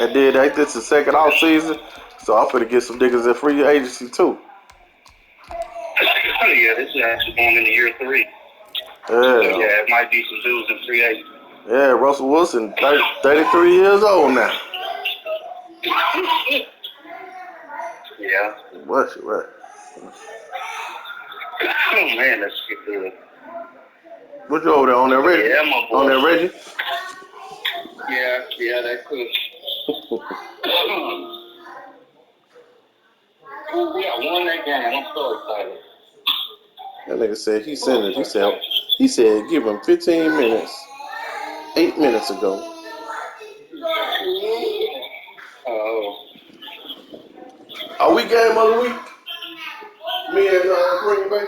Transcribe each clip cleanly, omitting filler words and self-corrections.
And then this is the second off season, so I'm finna get some niggas at free agency too. Yeah, this is actually going into year 3. So Yeah. yeah, it might be some dudes in free agency. Yeah, Russell Wilson, 33 years old now. Yeah. What? Oh man, let's get good. What you over there on that Reggie? Yeah, my boy. On that Reggie? Yeah, that could. We won that game. I'm so excited. That nigga said he said give him 15 minutes. 8 minutes ago. Oh. Are we game of the week? Me and Green Bay.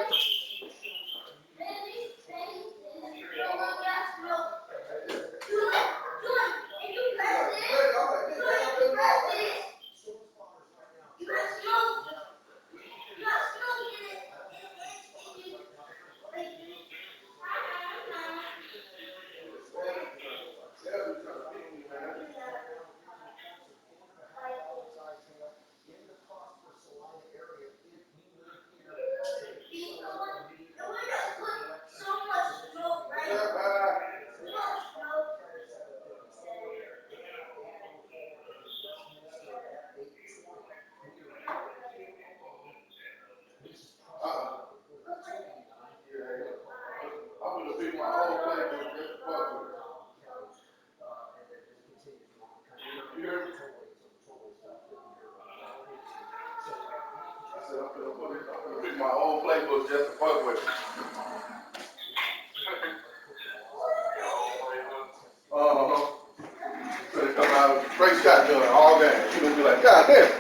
I'm gonna pick my whole playbook just to fuck with it. You hear me? I said I'm gonna pick my whole playbook just to fuck with it. So they come out with a straight shotgun all game. You gonna be like, God damn.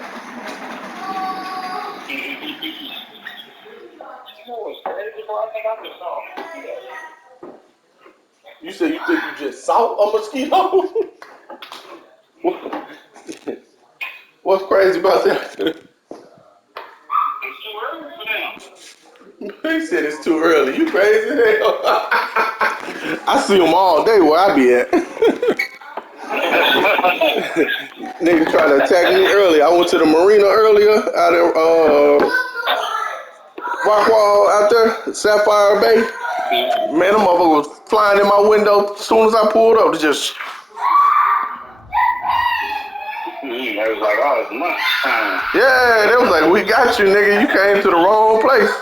You said you think you just saw a mosquito? What's crazy about that? He said it's too early. You crazy hell? I see them all day where I be at. Nigga trying to attack me early. I went to the marina earlier out of Rockwall out there, Sapphire Bay. Man, them motherfucker was flying in my window as soon as I pulled up. Just They was like, oh, it's lunchtime. yeah, they was like, we got you, nigga. You came to the wrong place.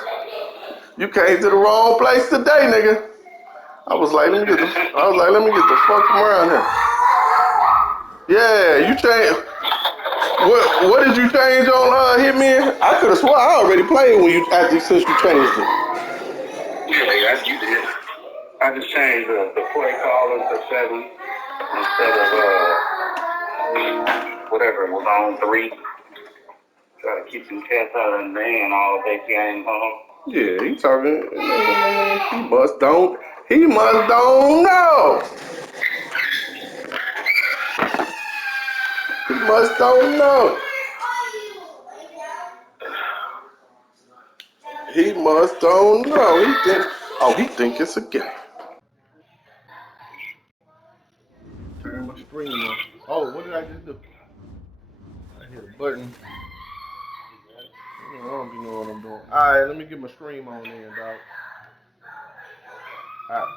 You came to the wrong place today, nigga. I was like, let me get the fuck from around here. Yeah, you changed. What did you change on Hitman? I could have swore I already played when you since you changed it. Yeah, you did. I just changed the play calling to 7 instead of whatever it was on 3. Try to keep some cats out of the van all day game, huh? Yeah, he talking. He must don't know. He must don't know. He must don't know. He think it's a game. Turn my screen on. Oh, what did I just do? I hit a button. I don't be know what I'm doing. Alright, let me get my stream on in, dog. Alright.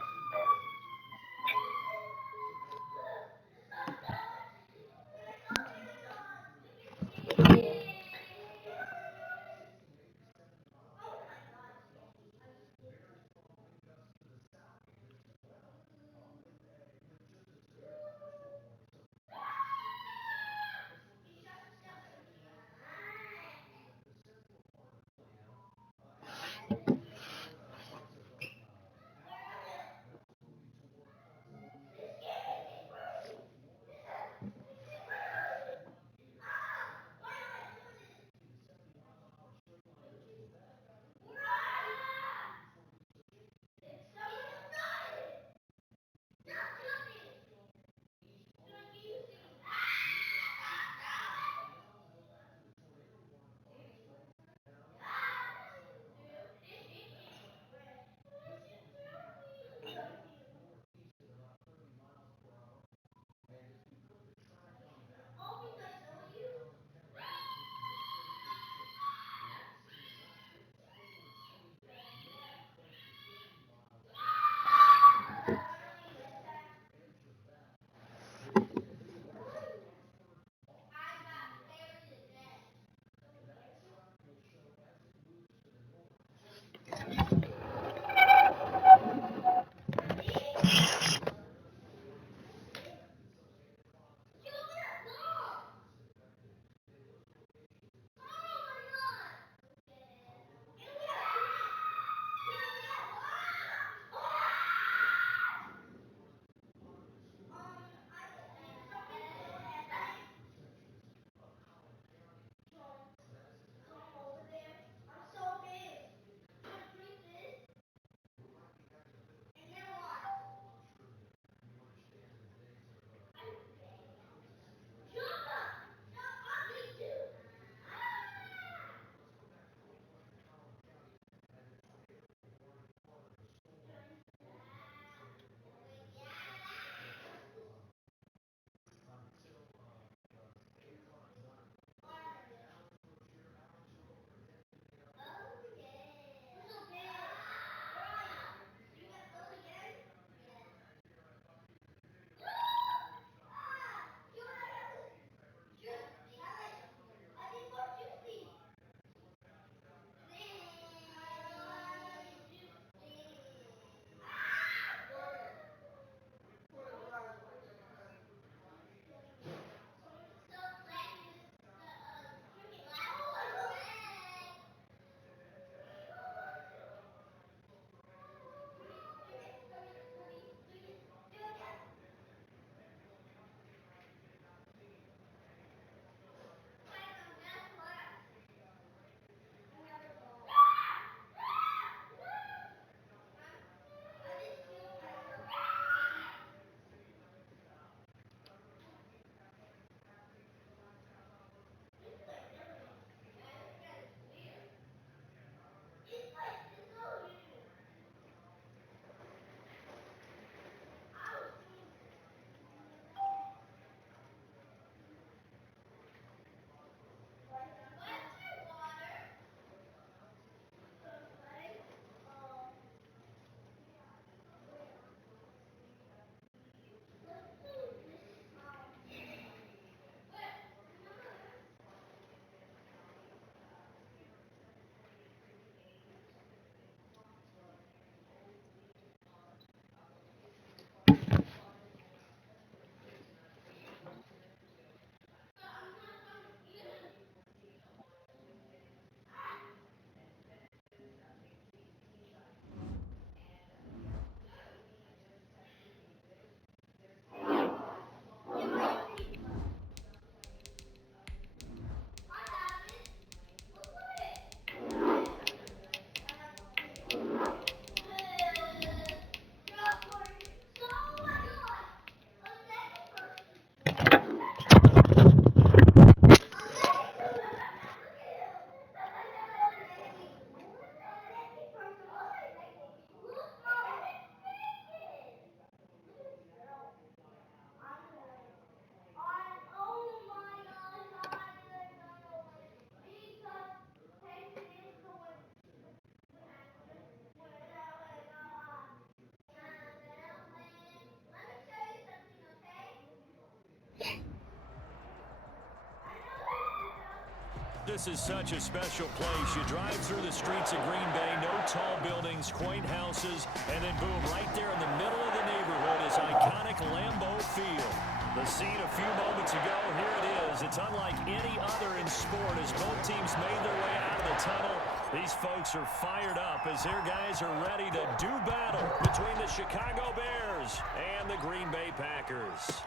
This is such a special place. You drive through the streets of Green Bay, no tall buildings, quaint houses, and then boom, right there in the middle of the neighborhood is iconic Lambeau Field. The scene a few moments ago, here it is. It's unlike any other in sport as both teams made their way out of the tunnel. These folks are fired up as their guys are ready to do battle between the Chicago Bears and the Green Bay Packers.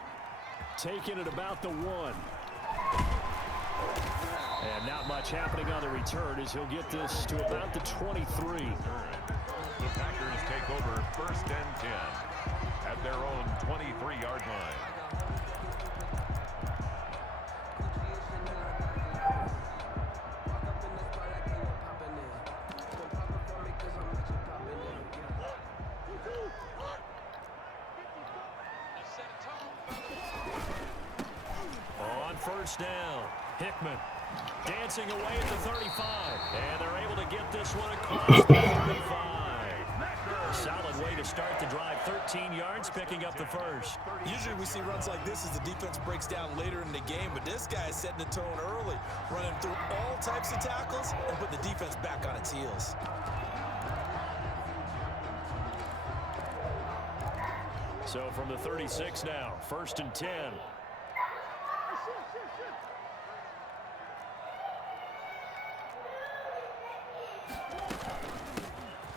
Taking it about the 1. And not much happening on the return as he'll get this to about the 23. The Packers take over 1st and 10 at their own 23-yard line. On 1st down, Hickman dancing away at the 35, and they're able to get this one across the 35. Solid way to start the drive, 13 yards, picking up the first. Usually we see runs like this as the defense breaks down later in the game, but this guy is setting the tone early, running through all types of tackles and putting the defense back on its heels. So from the 36 now, 1st and 10.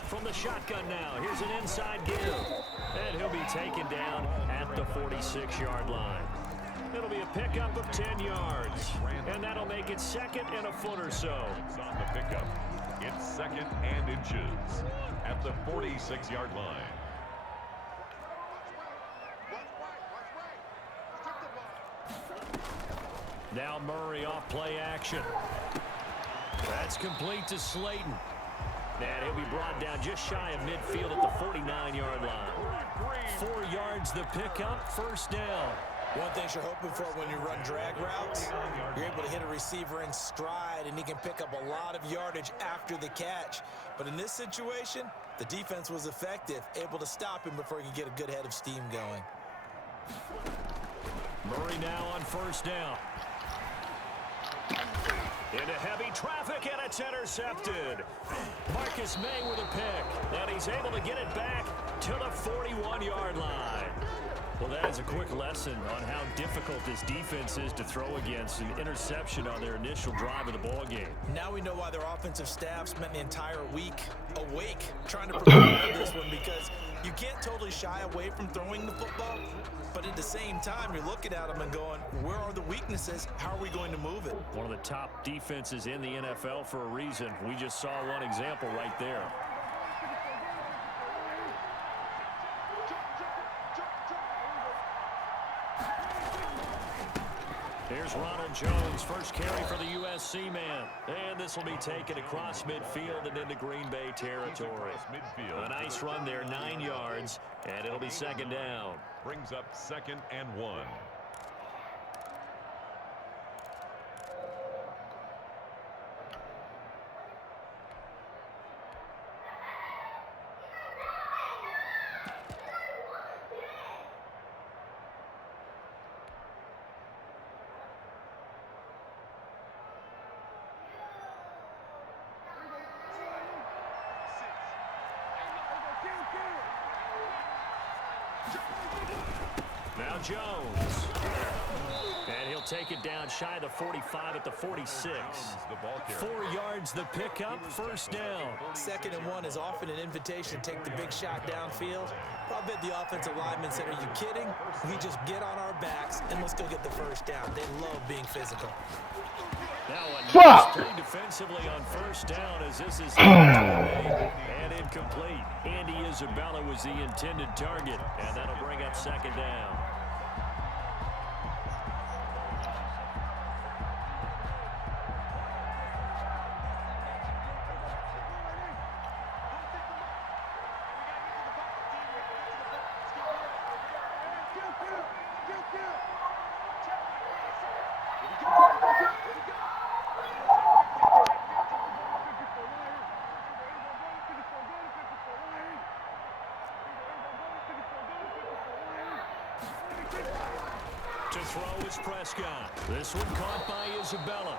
From the shotgun now, here's an inside give. And he'll be taken down at the 46-yard line. It'll be a pickup of 10 yards. And that'll make it 2nd and a foot or so. It's on the pickup. It's 2nd and inches at the 46-yard line. Now Murray off play action. That's complete to Slayton. And he'll be brought down just shy of midfield at the 49-yard line. 4 yards the pickup, 1st down. One thing you're hoping for when you run drag routes, you're able to hit a receiver in stride, and he can pick up a lot of yardage after the catch. But in this situation, the defense was effective, able to stop him before he could get a good head of steam going. Murray now on 1st down. Into heavy traffic, and it's intercepted. Marcus May with a pick, and he's able to get it back to the 41-yard line. Well, that is a quick lesson on how difficult this defense is to throw against an interception on their initial drive of the ball game. Now we know why their offensive staff spent the entire week awake trying to prepare for this one, because you can't totally shy away from throwing the football, but at the same time, you're looking at them and going, where are the weaknesses? How are we going to move it? One of the top defenses in the NFL for a reason. We just saw one example right there. Here's Ronald Jones, first carry for the USC man. And this will be taken across midfield and into Green Bay territory. A nice run there, 9 yards, and it'll be 2nd down. Brings up 2nd and 1. Now Jones. And he'll take it down shy of the 45 at the 46. 4 yards the pickup, 1st down. 2nd and 1 is often an invitation to take the big shot downfield. I bet the offensive lineman said, are you kidding? We just get on our backs and let's go get the 1st down. They love being physical. Now a nice play defensively on 1st down as this is and incomplete. Andy Isabella was the intended target, and that'll bring up 2nd down. To throw is Prescott. This one caught by Isabella.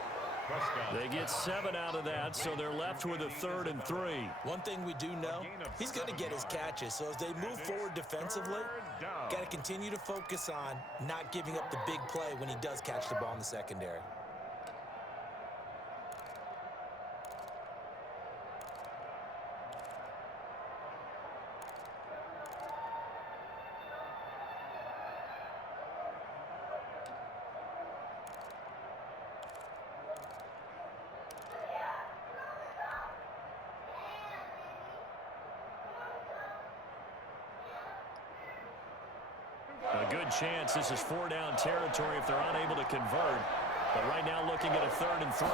They get 7 out of that, so they're left with a 3rd and 3. One thing we do know, he's going to get his catches. So as they move forward defensively, got to continue to focus on not giving up the big play when he does catch the ball in the secondary. A good chance this is 4-down territory if they're unable to convert. But right now looking at a 3rd and 3.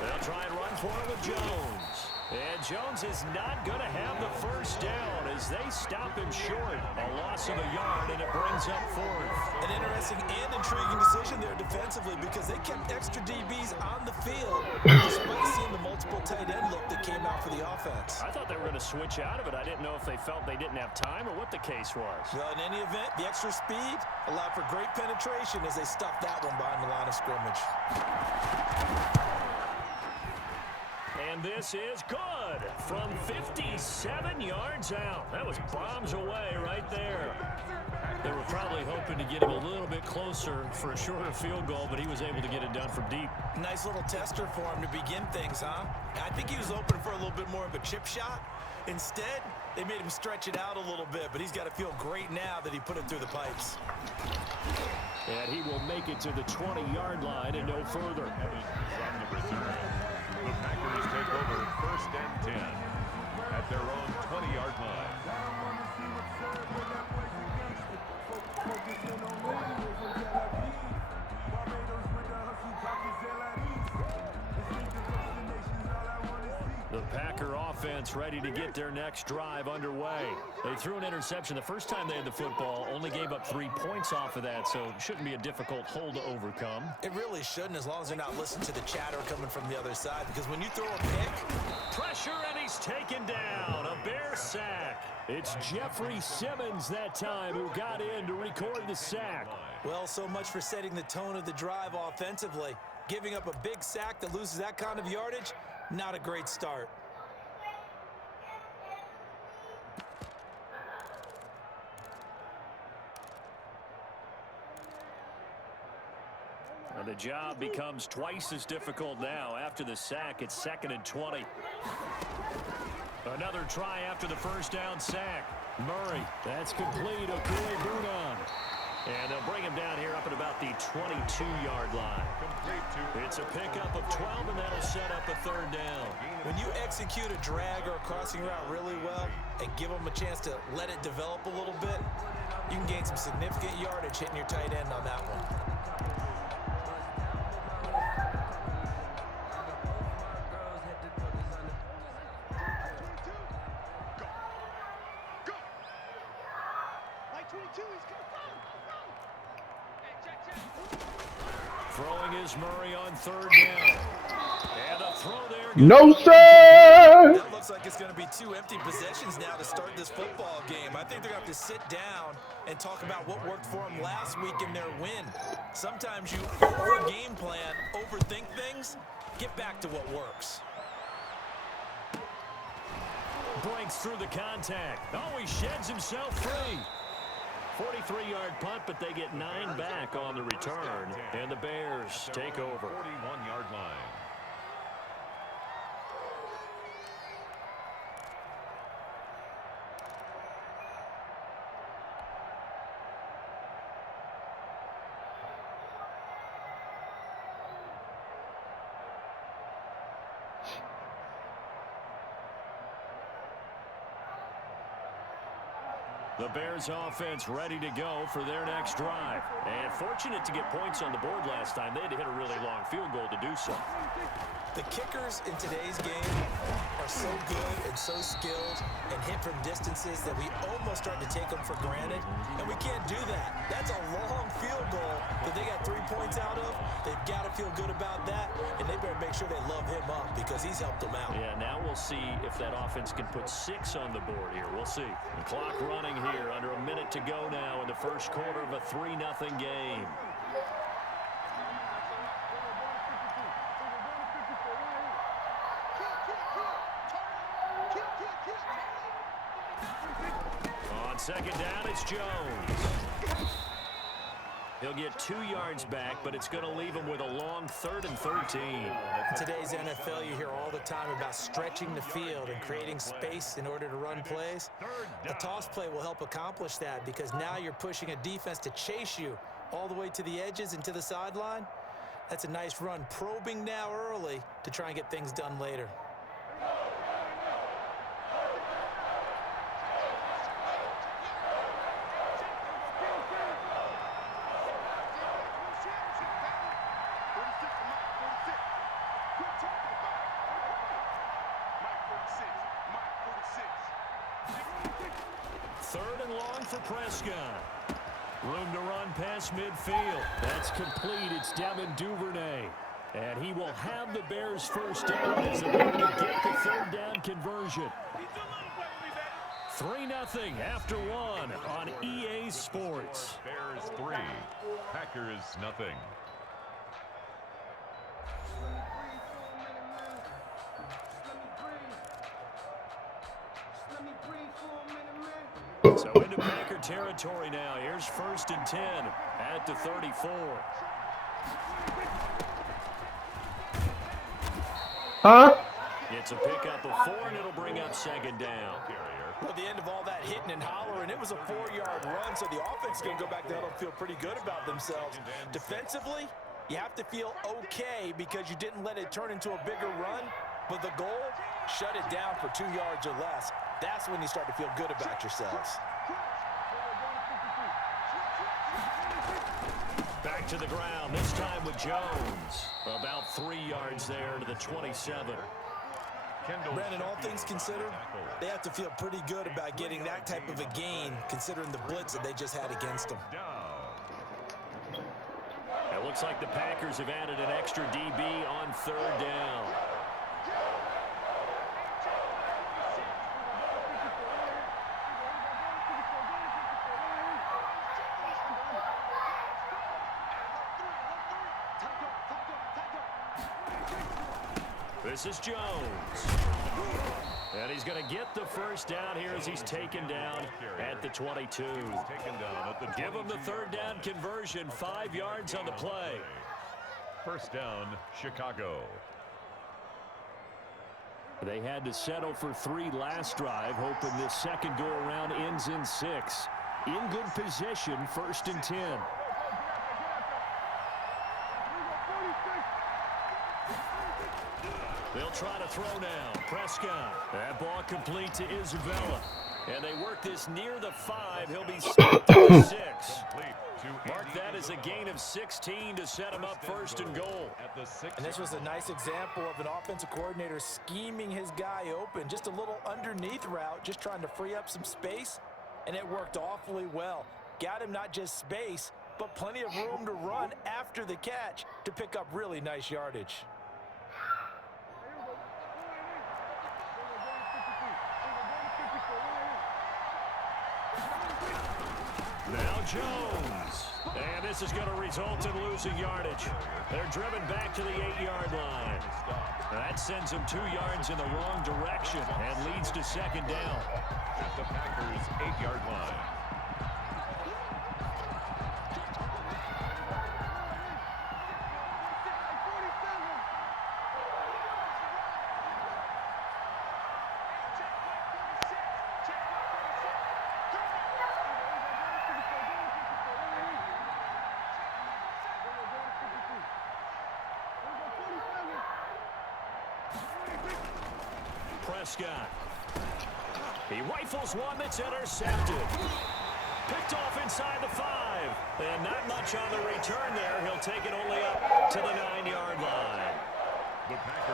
They'll try and run for it with Jones. And Jones is not going to have the first down as they stop him short. A loss of a yard, and it brings up 4th. An interesting and intriguing decision there defensively because they kept extra DBs on the field despite seeing the multiple tight end look that came out for the offense. I thought they were going to switch out of it. I didn't know if they felt they didn't have time or what the case was. Well, in any event, the extra speed allowed for great penetration as they stuffed that one behind the line of scrimmage. And this is good from 57 yards out. That was bombs away right there. They were probably hoping to get him a little bit closer for a shorter field goal, but he was able to get it done from deep. Nice little tester for him to begin things, huh? I think he was open for a little bit more of a chip shot. Instead, they made him stretch it out a little bit, but he's got to feel great now that he put it through the pipes. And he will make it to the 20-yard line and no further. The Packers take over 1st and 10 at their own 20-yard line. The Packer offense ready to get their next drive underway. They threw an interception the first time they had the football, only gave up 3 points off of that, so it shouldn't be a difficult hole to overcome. It really shouldn't, as long as they're not listening to the chatter coming from the other side, because when you throw a pick... Pressure, and he's taken down. A Bear sack. It's Jeffrey Simmons that time who got in to record the sack. Well, so much for setting the tone of the drive offensively. Giving up a big sack that loses that kind of yardage, not a great start. And the job becomes twice as difficult now. After the sack, it's 2nd and 20. Another try after the first down sack. Murray, that's complete. Okui-Bunan. And they'll bring him down here up at about the 22-yard line. It's a pickup of 12, and that'll set up a 3rd down. When you execute a drag or a crossing route really well and give them a chance to let it develop a little bit, you can gain some significant yardage hitting your tight end on that one. Throwing is Murray on 3rd down. And a throw there. No, sir! That looks like it's going to be 2 empty possessions now to start this football game. I think they're going to have to sit down and talk about what worked for them last week in their win. Sometimes you over-game plan, overthink things, get back to what works. Breaks through the contact. Oh, he sheds himself free. 43-yard punt, but they get 9 back on the return. And the Bears take over. 41-yard line. The Bears offense ready to go for their next drive. And fortunate to get points on the board last time. They had to hit a really long field goal to do so. The kickers in today's game are so good and so skilled and hit from distances that we almost start to take them for granted, and we can't do that. That's a long field goal that they got 3 points out of. They've got to feel good about that, and they better make sure they love him up because he's helped them out. Yeah, now we'll see if that offense can put 6 on the board here. We'll see. The clock running here, under a minute to go now in the first quarter of a 3-0 game. second down, it's Jones. He'll get 2 yards back, but it's going to leave him with a long 3rd and 13. In today's NFL, you hear all the time about stretching the field and creating space in order to run plays. A toss play will help accomplish that because now you're pushing a defense to chase you all the way to the edges and to the sideline. That's a nice run, probing now early to try and get things done later. For Prescott. Room to run past midfield. That's complete. It's Devin Duvernay. And he will have the Bears first down as they're able to get the 3rd down conversion. 3-0 after 1 on EA Sports. Bears 3, Packers nothing. So into Packer territory now. Here's 1st and 10 at the 34. Huh? It's a pickup of 4, and it'll bring up 2nd down. Well, at the end of all that hitting and hollering, it was a 4-yard run, so the offense is going to go back there and feel pretty good about themselves. Defensively, you have to feel okay because you didn't let it turn into a bigger run, but the goal, shut it down for 2 yards or less. That's when you start to feel good about yourselves. Back to the ground, this time with Jones. About 3 yards there to the 27. Brandon, all things considered, they have to feel pretty good about getting that type of a gain, considering the blitz that they just had against them. It looks like the Packers have added an extra DB on 3rd down. This is Jones. And he's going to get the first down here as he's taken down at the 22. Give him the 3rd down conversion, 5 yards on the play. First down, Chicago. They had to settle for 3 last drive, hoping this second go-around ends in 6. In good position, 1st and 10. They'll try to throw now. Prescott. That ball complete to Isabella. And they work this near the 5. He'll be stopped at the 6. Mark that as a gain of 16 to set him up 1st and goal. And this was a nice example of an offensive coordinator scheming his guy open. Just a little underneath route, just trying to free up some space. And it worked awfully well. Got him not just space, but plenty of room to run after the catch to pick up really nice yardage. Now Jones. And this is going to result in losing yardage. They're driven back to the 8-yard line. That sends them 2 yards in the wrong direction and leads to 2nd down. At the Packers' 8-yard line. Prescott. He rifles one that's intercepted. Picked off inside the 5. And not much on the return there. He'll take it only up to the 9-yard line.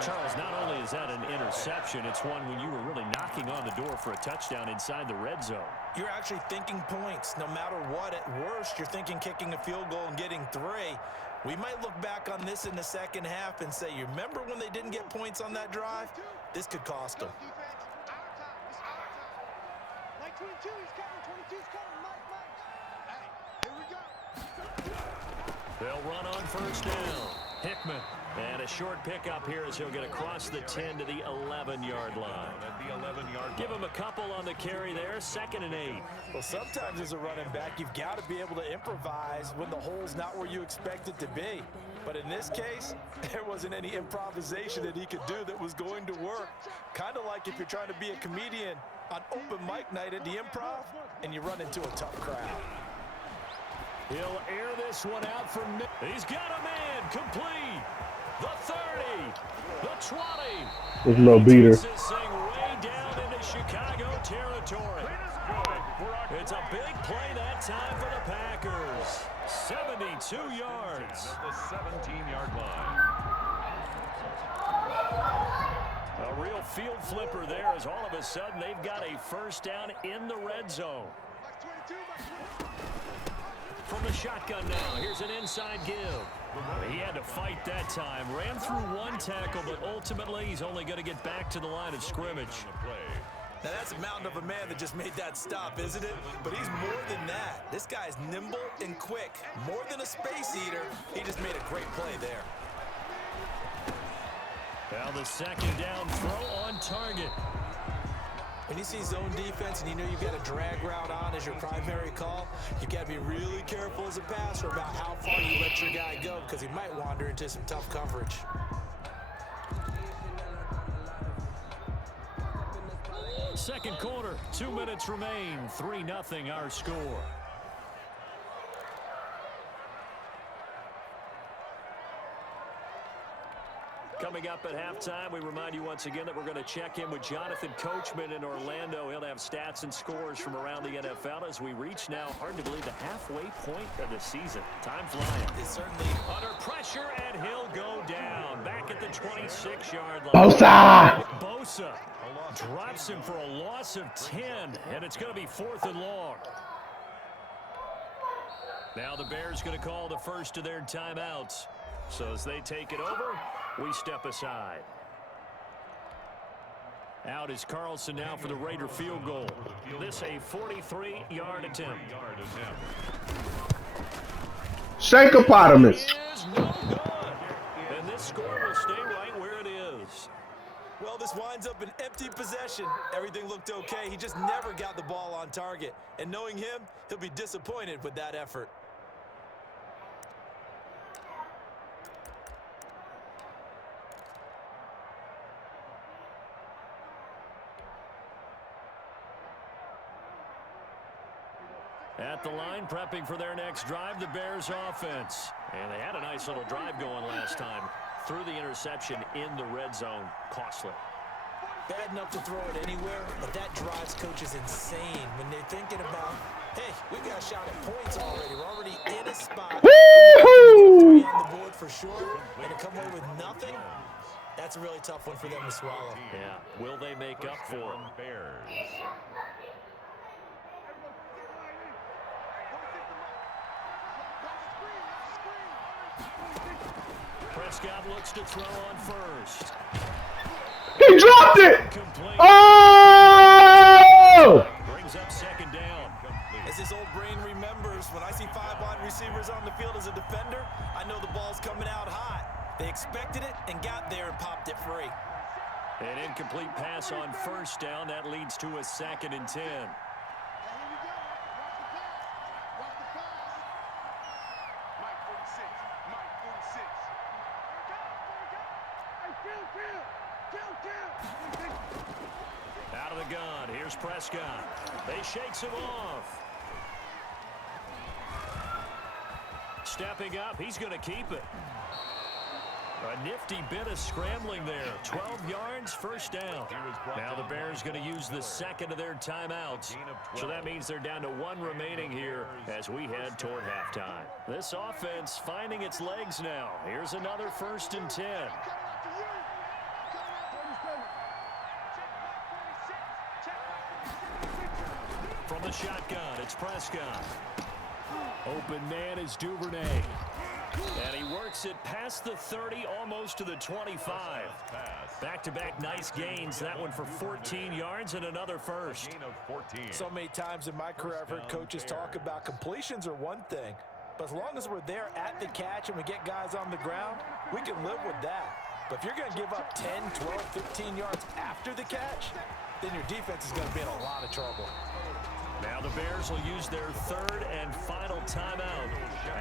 Charles, not only is that an interception, it's one when you were really knocking on the door for a touchdown inside the red zone. You're actually thinking points. No matter what, at worst, you're thinking kicking a field goal and getting 3. We might look back on this in the second half and say, you remember when they didn't get points on that drive? This could cost them. They'll run on 1st down. Hickman. And a short pickup here as he'll get across the 10 to the 11-yard line. At the 11-yard Give him a couple on the carry there, 2nd and 8. Well, sometimes as a running back, you've got to be able to improvise when the hole's not where you expect it to be. But in this case, there wasn't any improvisation that he could do that was going to work. Kind of like if you're trying to be a comedian on open mic night at the Improv and you run into a tough crowd. He'll air this one out from mid. He's got a man complete. The 30, the 20. There's no beater. This thing way down into Chicago territory. It's a big play that time for the Packers. 72 yards. At the 17-yard line. A real field flipper there as all of a sudden they've got a first down in the red zone. From the shotgun now, here's an inside give. He had to fight that time. Ran through one tackle, but ultimately he's only going to get back to the line of scrimmage. Now that's a mountain of a man that just made that stop, isn't it? But he's more than that. This guy's nimble and quick. More than a space eater. He just made a great play there. Now the 2nd down throw on target. When you see zone defense and you know you've got a drag route on as your primary call, you've got to be really careful as a passer about how far you let your guy go because he might wander into some tough coverage. Second quarter, 2 minutes remain. 3-0 our score. Coming up at halftime, we remind you once again that we're going to check in with Jonathan Coachman in Orlando. He'll have stats and scores from around the NFL as we reach now, hard to believe, the halfway point of the season. Time flying. It's certainly under pressure, and he'll go down. Back at the 26-yard line. Bosa drops him for a loss of 10, and it's going to be 4th and long. Now the Bears going to call the first of their timeouts. So as they take it over, we step aside. Out is Carlson now for the Raider field goal. This a 43-yard attempt. Shankopotamus. Is no good. And this score will stay right where it is. Well, this winds up an empty possession. Everything looked okay. He just never got the ball on target. And knowing him, he'll be disappointed with that effort. At the line, prepping for their next drive, the Bears offense. And they had a nice little drive going last time. Threw the interception in the red zone. Costly. Bad enough to throw it anywhere, but that drives coaches insane when they're thinking about, hey, we've got a shot at points already. We're already in a spot. Woo-hoo! On the board for sure, and to come away with nothing, that's a really tough one for them to swallow. Yeah, will they make up for it? Bears. Prescott looks to throw on first. He dropped it! Complete. Oh! Brings up 2nd down. As his old brain remembers, when I see 5 wide receivers on the field as a defender, I know the ball's coming out hot. They expected it and got there and popped it free. An incomplete pass on first down. That leads to a 2nd and 10. Out of the gun, here's Prescott. They shakes him off. Stepping up, he's going to keep it. A nifty bit of scrambling there. 12 yards, first down. Now the Bears going to use the 2nd of their timeouts. So that means they're down to 1 remaining here as we head toward halftime. This offense finding its legs now. Here's another 1st and 10. From the shotgun, it's Prescott. Open man is Duvernay. And he works it past the 30, almost to the 25. Back-to-back nice gains. That one for 14 yards and another first. So many times in my career I've heard coaches talk about completions are one thing, But as long as we're there at the catch and we get guys on the ground, we can live with that. But if you're going to give up 10, 12, 15 yards after the catch, then your defense is going to be in a lot of trouble. Now the Bears will use their third and final timeout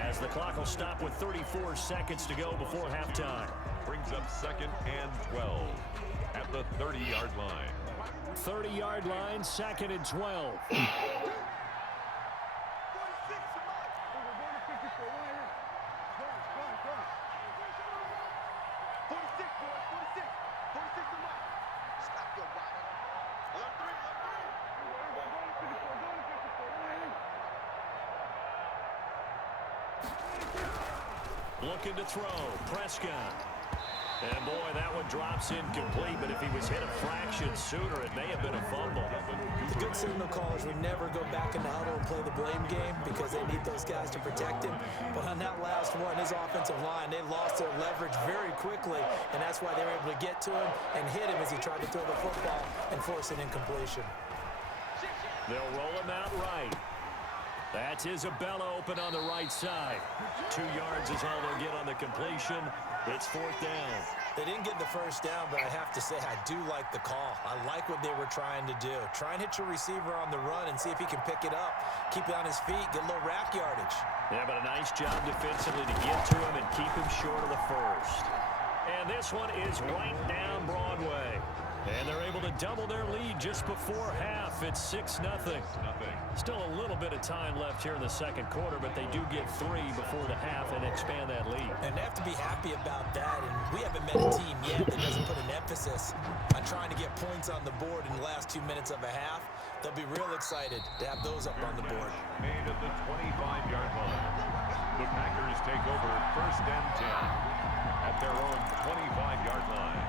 as the clock will stop with 34 seconds to go before halftime. Brings up 2nd and 12 at the 30-yard line. 30-yard line, 2nd and 12. Looking to throw, Prescott. And boy, that one drops incomplete, but if he was hit a fraction sooner, it may have been a fumble. The good signal callers would never go back in the huddle and play the blame game because they need those guys to protect him. But on that last one, his offensive line, they lost their leverage very quickly, and that's why they were able to get to him and hit him as he tried to throw the football and force an incompletion. They'll roll him out right. That's Isabella open on the right side. 2 yards is all they'll get on the completion. It's 4th down. They didn't get the first down, but I have to say I do like the call. I like what they were trying to do. Try and hit your receiver on the run and see if he can pick it up. Keep it on his feet, get a little rack yardage. Yeah, but a nice job defensively to get to him and keep him short of the first. And this one is right down Broadway. And they're able to double their lead just before half. It's 6-0. Still a little bit of time left here in the second quarter, but they do get 3 before the half and expand that lead. And they have to be happy about that. And we haven't met a team yet that doesn't put an emphasis on trying to get points on the board in the last 2 minutes of a half. They'll be real excited to have those up on the board. Made at the 25-yard line. The Packers take over 1st and 10 at their own 25-yard line.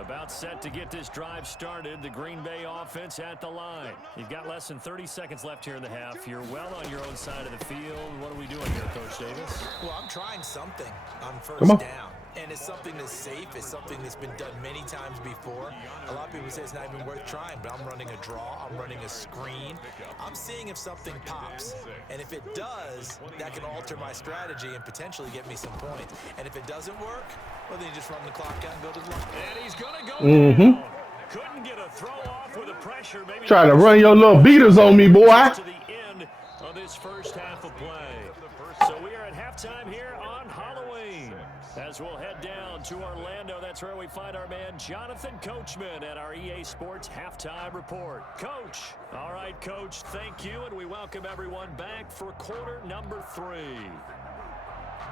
About set to get this drive started. The Green Bay offense at the line. You've got less than 30 seconds left here in the half. You're well on your own side of the field. What are we doing here, Coach Davis? Well, I'm trying something on first down. And it's something that's safe. It's something that's been done many times before. A lot of people say it's not even worth trying, but I'm running a draw. I'm running a screen. I'm seeing if something pops. And if it does, that can alter my strategy and potentially get me some points. And if it doesn't work, well, then you just run the clock out and go to the line. And he's going to go down. Couldn't get a throw off with the pressure. Maybe try to run your little beaters on me, boy. To the end of this first half of play. So we are at halftime here on Halloween. As we'll head down to Orlando, that's where we find our man Jonathan Coachman at our EA Sports Halftime Report. Coach. All right, Coach, thank you, and we welcome everyone back for quarter number 3.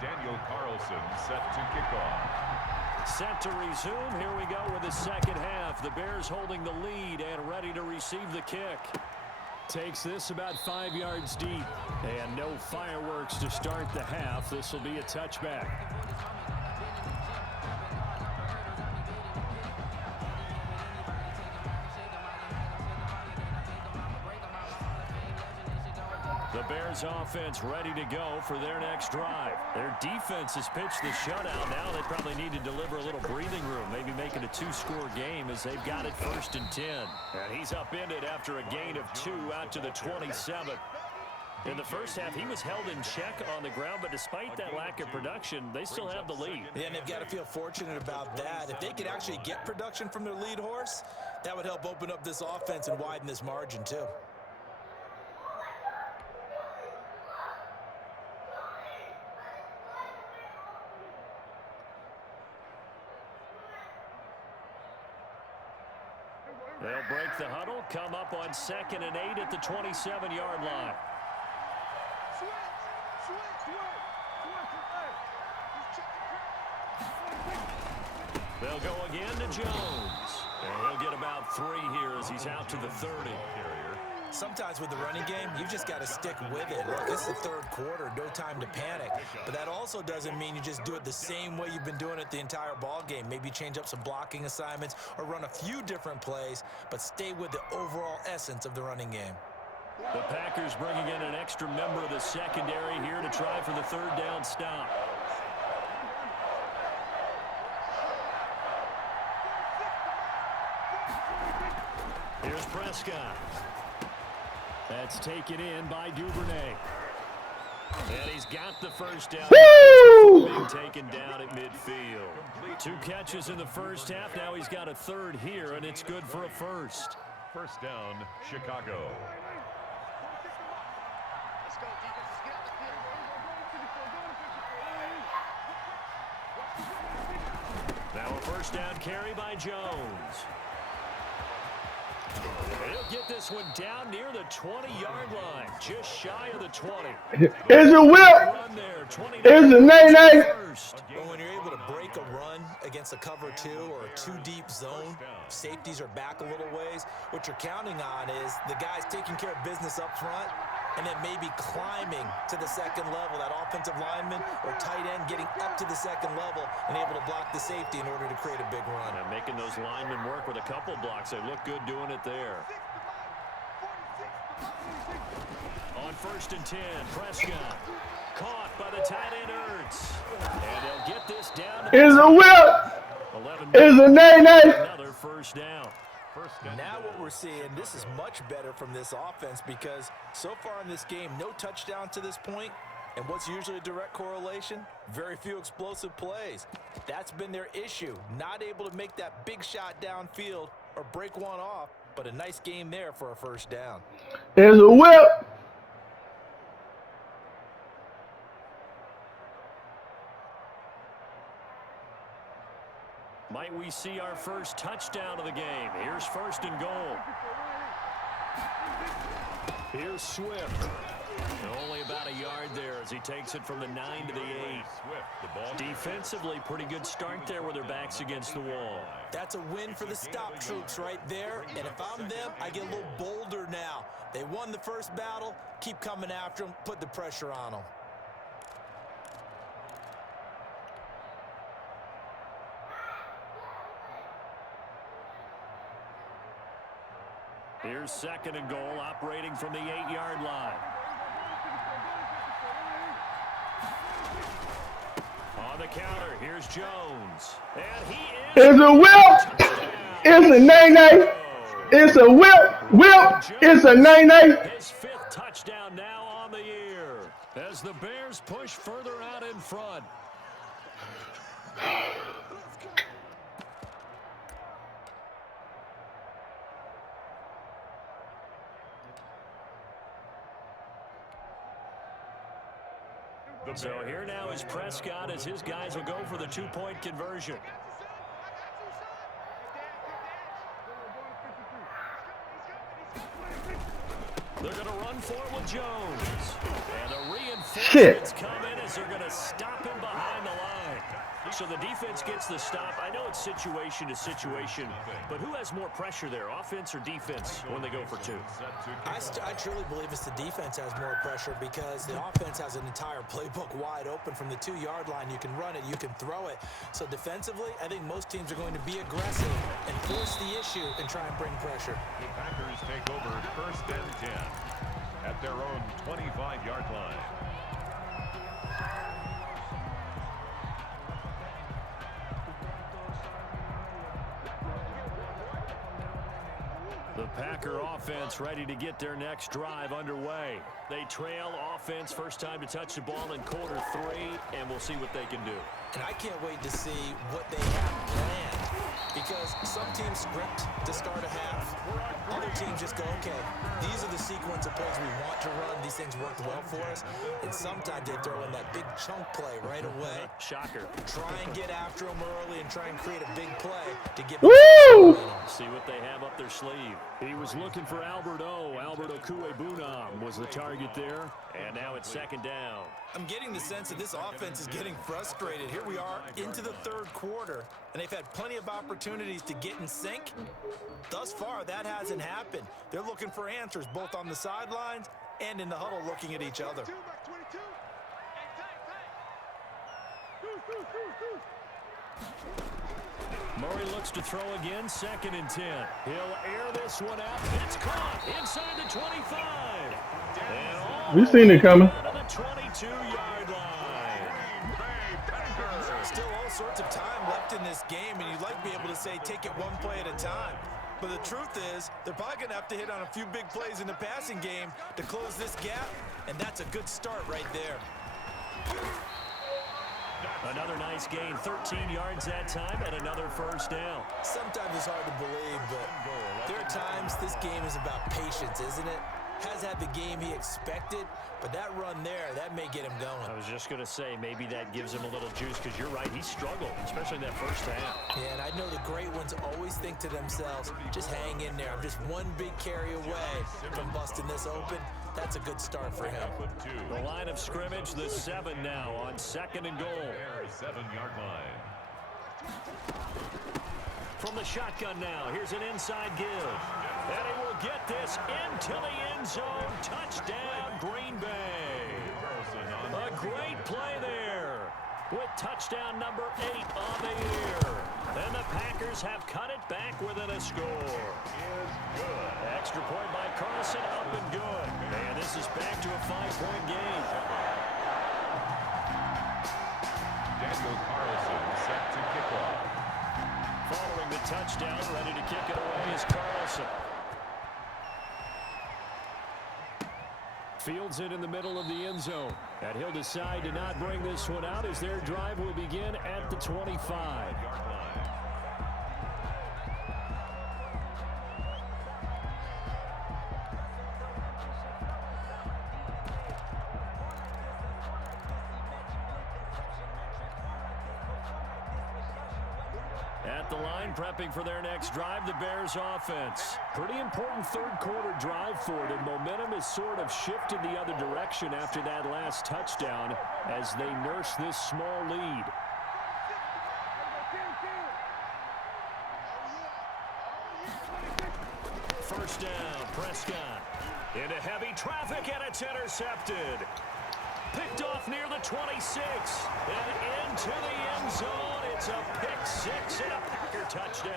Daniel Carlson set to kick off. Set to resume. Here we go with the second half. The Bears holding the lead and ready to receive the kick. Takes this about 5 yards deep. And no fireworks to start the half. This will be a touchback. The Bears offense ready to go for their next drive. Their defense has pitched the shutout. Now they probably need to deliver a little breathing room, maybe make it a 2-score game as they've got it 1st and 10. And he's upended after a gain of 2 out to the 27. In the first half, he was held in check on the ground, but despite that lack of production, they still have the lead. Yeah, and they've got to feel fortunate about that. If they could actually get production from their lead horse, that would help open up this offense and widen this margin too. They'll break the huddle, come up on 2nd and 8 at the 27-yard line. They'll go again to Jones. And he'll get about 3 here as he's out to the 30. Sometimes with the running game, you just got to stick with it. Look, it's the third quarter, no time to panic. But that also doesn't mean you just do it the same way you've been doing it the entire ball game. Maybe change up some blocking assignments or run a few different plays, but stay with the overall essence of the running game. The Packers bringing in an extra member of the secondary here to try for the 3rd down stop. Here's Prescott. That's taken in by Duvernay. And he's got the first down. Being taken down at midfield. 2 catches in the first half. Now he's got a third here, and it's good for a first. First down, Chicago. Now a first down carry by Jones. He'll get this one down near the 20-yard line, just shy of the 20. It's a whip. It's a nay-nay. Well, when you're able to break a run against a cover 2 or a 2-deep zone, safeties are back a little ways. What you're counting on is the guys taking care of business up front and then maybe climbing to the second level, that offensive lineman or tight end getting up to the second level and able to block the safety in order to create a big run. And making those linemen work with a couple blocks. They look good doing it there. On 1st and 10, Prescott caught by the tight end Ertz. And they'll get this down. It's a whip. It's a nay-nay. Another first down. Now what we're seeing, this is much better from this offense because so far in this game, no touchdown to this point. And what's usually a direct correlation? Very few explosive plays. That's been their issue. Not able to make that big shot downfield or break one off, but a nice game there for a first down. It's a whip. Might we see our first touchdown of the game? Here's 1st and goal. Here's Swift. Only about a yard there as he takes it from the 9 to the 8. Defensively, pretty good start there with their backs against the wall. That's a win for the stop troops right there. And if I'm them, I get a little bolder now. They won the first battle. Keep coming after them. Put the pressure on them. Here's 2nd and goal, operating from the 8-yard line. On the counter, here's Jones. And he is... It's a whip. It's a nay-nay. It's a whip. It's a nay-nay. His 5th touchdown now on the year as the Bears push further out in front. So here now is Prescott as his guys will go for the 2-point conversion. They're going to run for it with Jones. And the reinforcements come in as they're going to stop him behind the line. So the defense gets the stop. I know it's situation to situation, but who has more pressure there, offense or defense, when they go for 2? I truly believe it's the defense has more pressure because the offense has an entire playbook wide open from the 2-yard line. You can run it, you can throw it. So defensively, I think most teams are going to be aggressive and force the issue and try and bring pressure. The Packers take over 1st and 10 at their own 25-yard line. The Packer offense ready to get their next drive underway. They trail offense, first time to touch the ball in quarter 3, and we'll see what they can do. And I can't wait to see what they have planned because some teams script to start a half. Other teams just go, okay, these are the sequence of plays we want to run. These things worked well for us. And sometimes they throw in that big chunk play right away. Shocker. Try and get after them early and try and create a big play to give them. See what they have up their sleeve. He was looking for Albert Okwuegbunam was the target there. And now it's 2nd down. I'm getting the sense that this offense is getting frustrated. Here we are into the 3rd quarter, and they've had plenty of opportunities to get in sync. Thus far, that hasn't happened. They're looking for answers both on the sidelines and in the huddle looking at each other. Murray looks to throw again, 2nd and 10. He'll air this one out. It's caught inside the 25. We've seen it coming. To the 22-yard line. Still all sorts of time left in this game, and you'd like to be able to say take it one play at a time. But the truth is, they're probably going to have to hit on a few big plays in the passing game to close this gap, and that's a good start right there. Another nice gain, 13 yards that time, and another first down. Sometimes it's hard to believe, but there are times this game is about patience, isn't it? Has had the game he expected, but that run there, that may get him going. I was just going to say, maybe that gives him a little juice, because you're right, he struggled, especially in that first half. Yeah, and I know the great ones always think to themselves, just hang in there. I'm just one big carry away from busting this open. That's a good start for him. The line of scrimmage, the 7 now on 2nd and goal. 7-yard line. From the shotgun now, here's an inside give. And he will get this into the end zone. Touchdown, Green Bay. A great play there with touchdown number 8 on the year. And the Packers have cut it back within a score. Extra point by Carlson, up and good. And this is back to a 5-point game. Daniel Carlson set to kick off. Following the touchdown, ready to kick it away is Carlson. Fields it in the middle of the end zone. And he'll decide to not bring this one out as their drive will begin at the 25. At the line, prepping for their next drive, the Bears offense. Pretty important third-quarter drive for them. Momentum has sort of shifted the other direction after that last touchdown as they nurse this small lead. First down, Prescott. Into heavy traffic, and it's intercepted. Picked off near the 26, and into the end zone. It's a pick 6 and a Packer touchdown.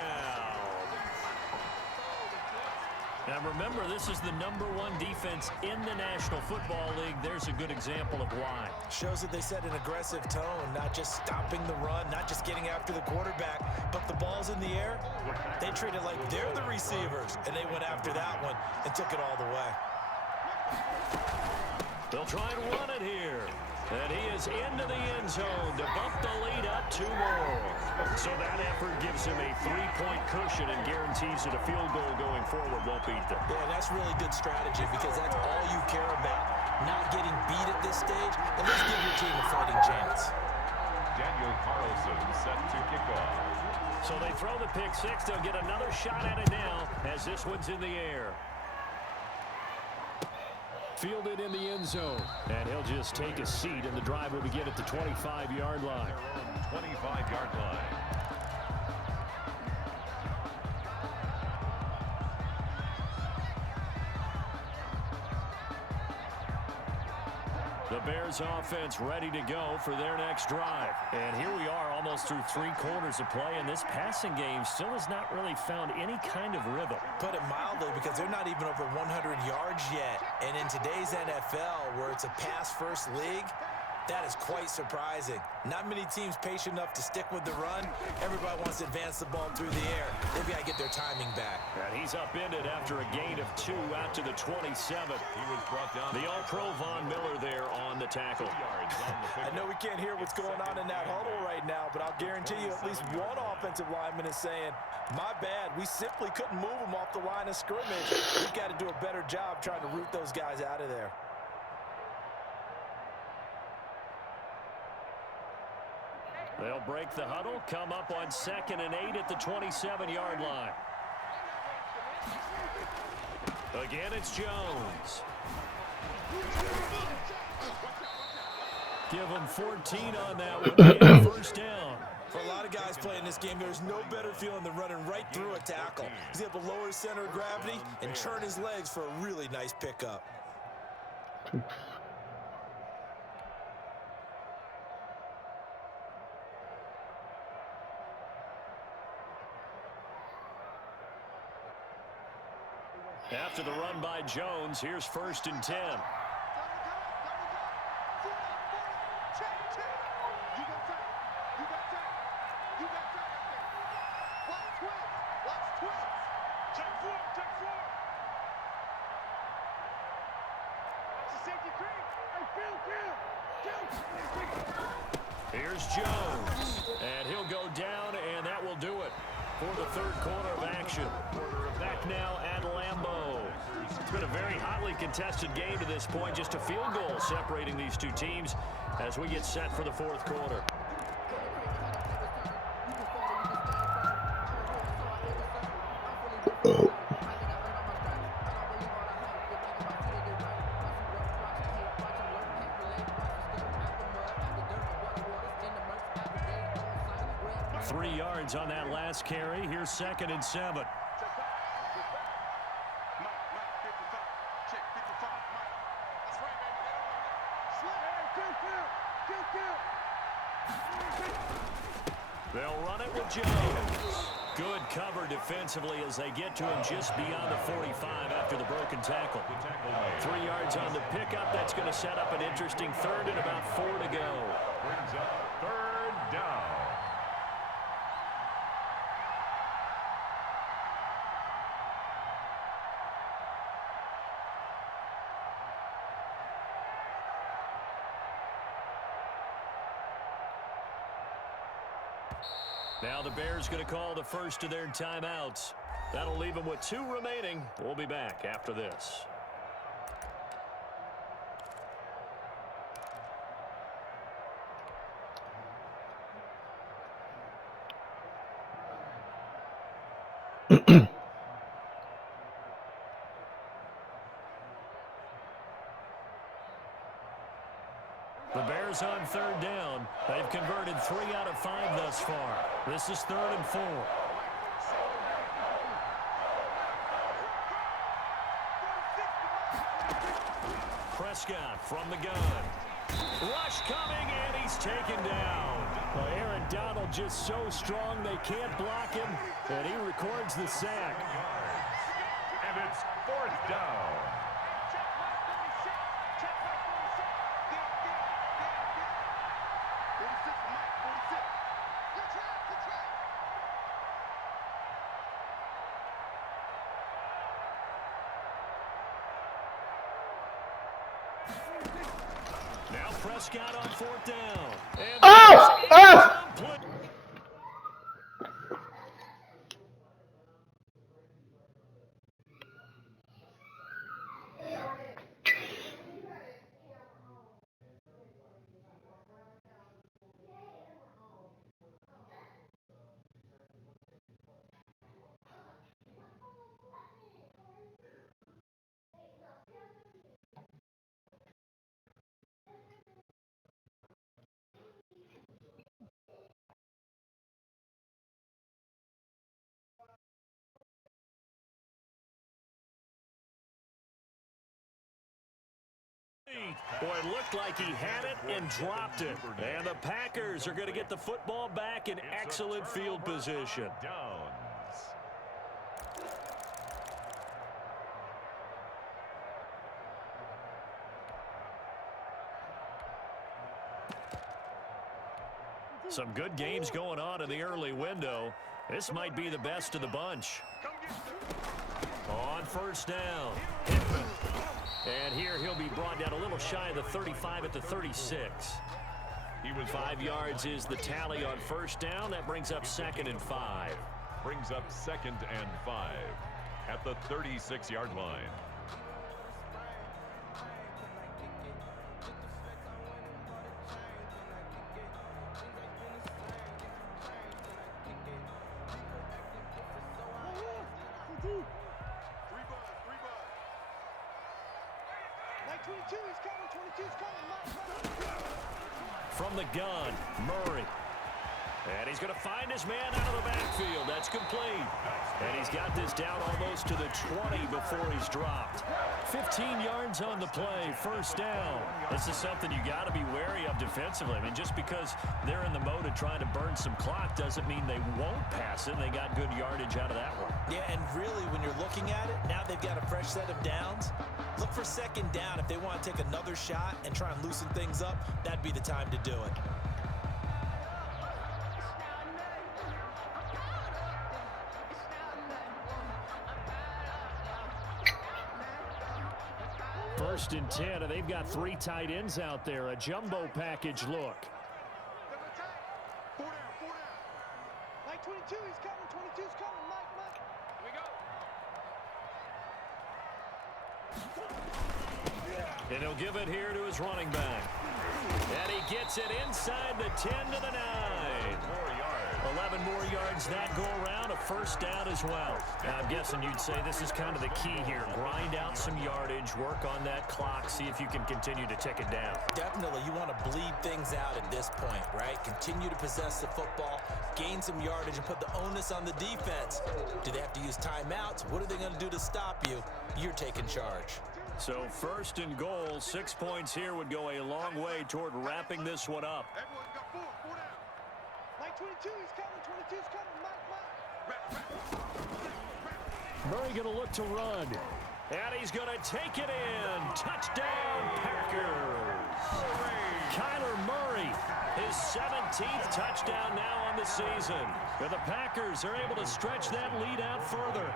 Now remember, this is the #1 defense in the National Football League. There's a good example of why. Shows that they set an aggressive tone, not just stopping the run, not just getting after the quarterback, but the ball's in the air. They treat it like they're the receivers, and they went after that one and took it all the way. They'll try and run it here. And he is into the end zone to bump the lead up 2 more. So that effort gives him a 3-point cushion and guarantees that a field goal going forward won't beat them. Yeah, that's really good strategy because that's all you care about. Not getting beat at this stage, at least give your team a fighting chance. Daniel Carlson set to kick off. So they throw the pick 6. They'll get another shot at it now as this one's in the air. Fielded in the end zone. And he'll just take a seat, and the drive will begin at the 25-yard line. 25-yard line. The Bears offense ready to go for their next drive. And here we are almost through 3 quarters of play, and this passing game still has not really found any kind of rhythm. Put it mildly, because they're not even over 100 yards yet. And in today's NFL, where it's a pass-first league, that is quite surprising. Not many teams patient enough to stick with the run. Everybody wants to advance the ball through the air. They've got to get their timing back. And he's upended after a gain of 2 out to the 27. He was brought down. The All-Pro Von Miller there on the tackle. I know we can't hear what's going on in that huddle right now, but I'll guarantee you at least one offensive lineman is saying, my bad, we simply couldn't move them off the line of scrimmage. We've got to do a better job trying to root those guys out of there. They'll break the huddle, come up on 2nd and 8 at the 27-yard line. Again, it's Jones. Give him 14 on that one. First down. For a lot of guys playing this game, there's no better feeling than running right through a tackle. He's able to lower his center of gravity and turn his legs for a really nice pickup. After the run by Jones, here's 1st and 10. Here's Jones, and he'll go down, and that will do it for the third quarter of action. Back now at Lambeau. It's been a very hotly contested game to this point. Just a field goal separating these two teams as we get set for the fourth quarter. On that last carry. Here's 2nd and 7. They'll run it with Jones. Good cover defensively as they get to him just beyond the 45 after the broken tackle. 3 yards on the pickup. That's going to set up an interesting third and about 4 to go. Brings up 3rd down. Now the Bears going to call the first of their timeouts. That'll leave them with 2 remaining. We'll be back after this. The Bears on 3rd down. They've converted 3 out of 5 thus far. This is 3rd and 4. Prescott from the gun. Rush coming, and he's taken down. Well, Aaron Donald just so strong they can't block him, and he records the sack. And it's 4th down. Now Prescott on 4th down. And boy, it looked like he had it and dropped it. And the Packers are going to get the football back in excellent field position. Some good games going on in the early window. This might be the best of the bunch. On 1st down. And here he'll be brought down a little shy of the 35 at the 36. 5 yards is the tally on 1st down. That brings up 2nd and 5. Brings up 2nd and 5 at the 36-yard line. From the gun, Murray. And he's going to find his man out of the backfield. That's complete. And he's got this down almost to the 20 before he's dropped. 15 yards on the play, 1st down. This is something you got to be wary of defensively. I mean, just because they're in the mode of trying to burn some clock doesn't mean they won't pass it. They got good yardage out of that one. Yeah, and really, when you're looking at it, now they've got a fresh set of downs. Look for 2nd down. If they want to take another shot and try and loosen things up, that'd be the time to do it. 1st and 10, and they've got 3 tight ends out there. A jumbo package look. Like 22, he's coming. 22's coming. Mike. Here we go. And he'll give it here to his running back. And he gets it inside the 10 to the 9. 11 more yards that go around, a 1st down as well. Now, I'm guessing you'd say this is kind of the key here. Grind out some yardage, work on that clock, see if you can continue to tick it down. Definitely, you want to bleed things out at this point, right? Continue to possess the football, gain some yardage, and put the onus on the defense. Do they have to use timeouts? What are they going to do to stop you? You're taking charge. So 1st and goal, 6 points here would go a long way toward wrapping this one up. Everyone's got 4 down. Like 22, he's coming. 22's coming. Mike. Murray going to look to run. And he's going to take it in. Touchdown, Packers. Kyler Murray, his 17th touchdown now on the season. And the Packers are able to stretch that lead out further.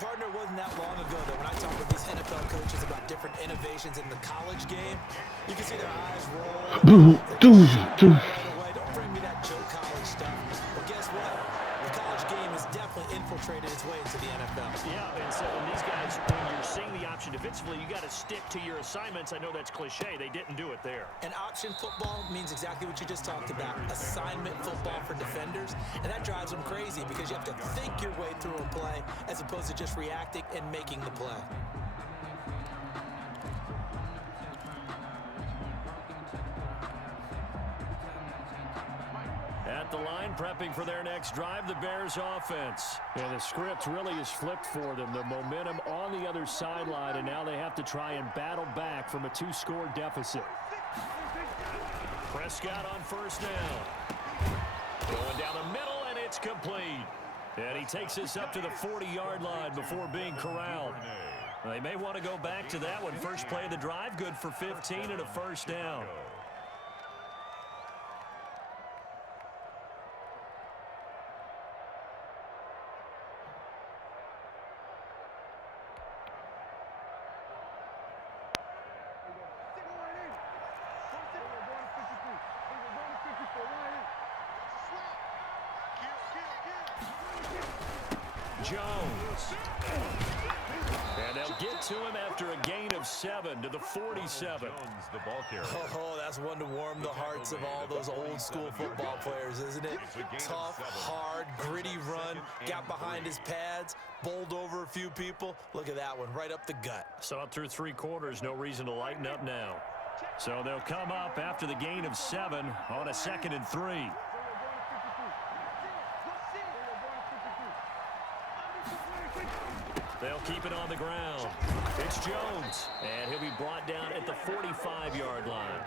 Partner, it wasn't that long ago that when I talk with these NFL coaches about different innovations in the college game, you can see their eyes roll. Don't bring me that Joe College stuff. But guess what? The college game has definitely infiltrated its way into the NFL. Yeah, and so these guys, when you're seeing the option defensively, you got to stick to your assignments. I know that's cliche. They didn't do it there. And option football means exactly what you just talked about. Assignment football for defenders. And that drives them crazy because you have to think your way through a play as opposed to just reacting and making the play. At the line, prepping for their next drive, the Bears offense. And the script really is flipped for them. The momentum on the other sideline, and now they have to try and battle back from a 2-score deficit. Prescott on 1st down. Going down the middle, and it's complete. And he takes us up to the 40-yard line before being corralled. They may want to go back to that one. First play of the drive, good for 15 and a 1st down. Jones. And they'll get to him after a gain of 7 to the 47. The ball carrier. Oh, that's one to warm the hearts of all those old school football players, isn't it? Tough, hard, gritty run, got behind his pads, bowled over a few people. Look at that one, right up the gut. Saw it through 3 quarters, no reason to lighten up now. So they'll come up after the gain of 7 on a 2nd and 3. They'll keep it on the ground. It's Jones, and he'll be brought down at the 45-yard line.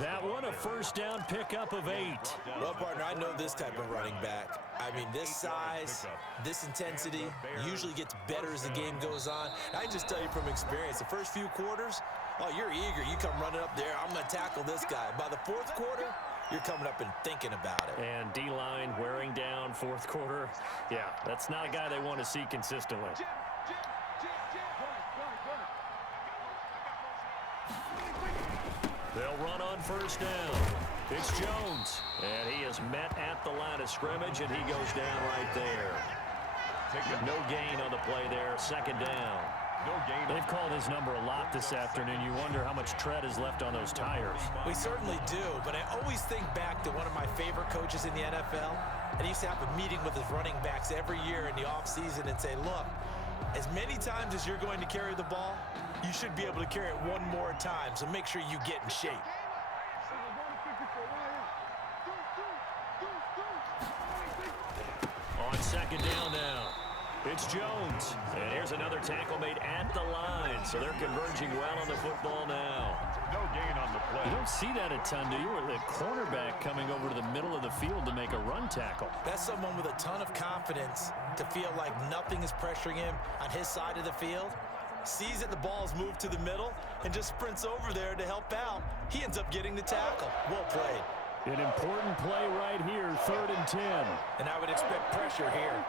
That one, a 1st down pickup of 8. Well, partner, I know this type of running back. I mean, this size, this intensity usually gets better as the game goes on. I can just tell you from experience, the first few quarters, oh, you're eager. You come running up there, I'm going to tackle this guy. By the 4th quarter, you're coming up and thinking about it. And D-line wearing down 4th quarter. Yeah, that's not a guy they want to see consistently. They'll run on 1st down. It's Jones, and he is met at the line of scrimmage, and he goes down right there. No gain on the play there, 2nd down. They've called his number a lot this afternoon. You wonder how much tread is left on those tires. We certainly do, but I always think back to one of my favorite coaches in the NFL, and he used to have a meeting with his running backs every year in the offseason and say, look, as many times as you're going to carry the ball, you should be able to carry it one more time, so make sure you get in shape. On 2nd down now, it's Jones. And here's another tackle made at the line, so they're converging well on the football now. No gain on the play. You don't see that a ton, do you? Or the cornerback coming over to the middle of the field to make a run tackle. That's someone with a ton of confidence to feel like nothing is pressuring him on his side of the field. Sees that the ball's moved to the middle and just sprints over there to help out. He ends up getting the tackle. Well played. An important play right here, 3rd and 10. And I would expect pressure here.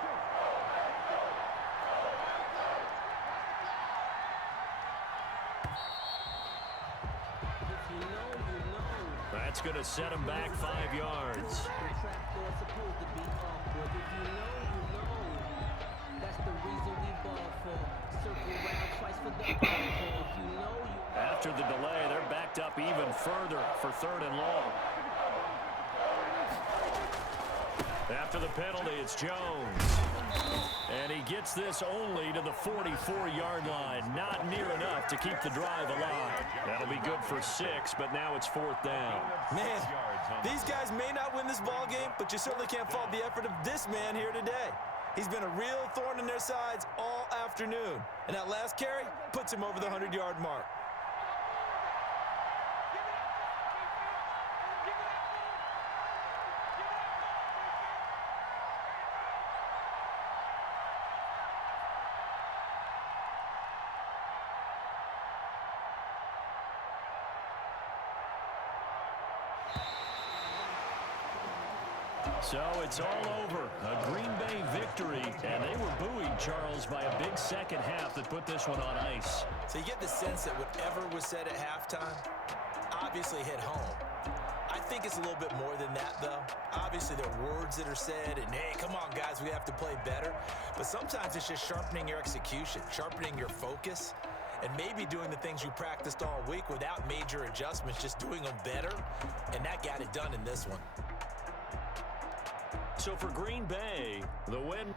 That's going to set him back 5 yards. After the delay, they're backed up even further for 3rd and long. After the penalty, it's Jones. And he gets this only to the 44-yard line. Not near enough to keep the drive alive. That'll be good for 6, but now it's 4th down. Man, these guys may not win this ball game, but you certainly can't fault the effort of this man here today. He's been a real thorn in their sides all afternoon. And that last carry puts him over the 100-yard mark. So it's all over. A Green Bay victory, and they were buoyed, Charles, by a big second half that put this one on ice. So you get the sense that whatever was said at halftime obviously hit home. I think it's a little bit more than that, though. Obviously, there are words that are said, and hey, come on, guys, we have to play better. But sometimes it's just sharpening your execution, sharpening your focus, and maybe doing the things you practiced all week without major adjustments, just doing them better. And that got it done in this one. So for Green Bay, the win.